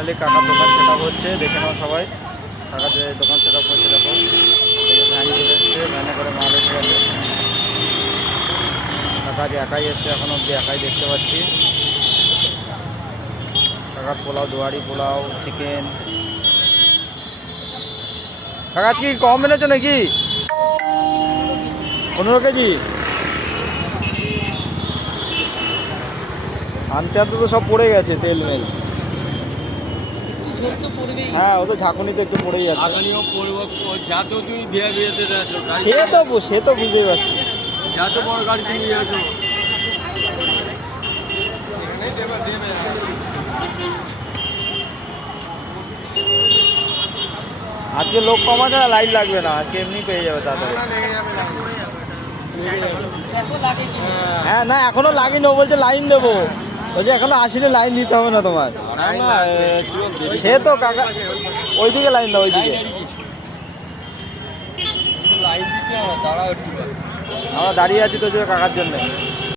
Finally কাকার দোকান set up হচ্ছে, দেখে নাও সবাই। কাকার যে দোকান সেট আপ হচ্ছে দেখো, এই যে ভ্যান চলে এসছে, ভ্যানে করে মাল এসে গেছে। কাকা যে একাই এসছে, এখন অব্দি একাই দেখতে পাচ্ছি। কাকার পোলাও, দুয়ারি পোলাও, চিকেন। কাকা আজকে কি কম এনেছো নাকি? 15 কেজি আনতে আনতে তো সব পড়ে গেছে তেল মেল। হ্যাঁ, ও তো ঝাঁকুনিতে একটু পড়েই যাচ্ছে। সে তো বুঝতেই পারছি। আজকে লোক কমা ছাড়া লাইন লাগবে না, আজকে এমনি পেয়ে যাবে তাড়াতাড়ি। হ্যাঁ না, এখনো লাগেনি, ও বলছে লাইন দেবো, বলছে এখনো আসেনি, লাইন দিতে হবে না তোমার। সে তো কাকা ওইদিকে লাইন দাও, ওইদিকে। আমরা দাঁড়িয়ে আছি তো যে কাকার জন্য।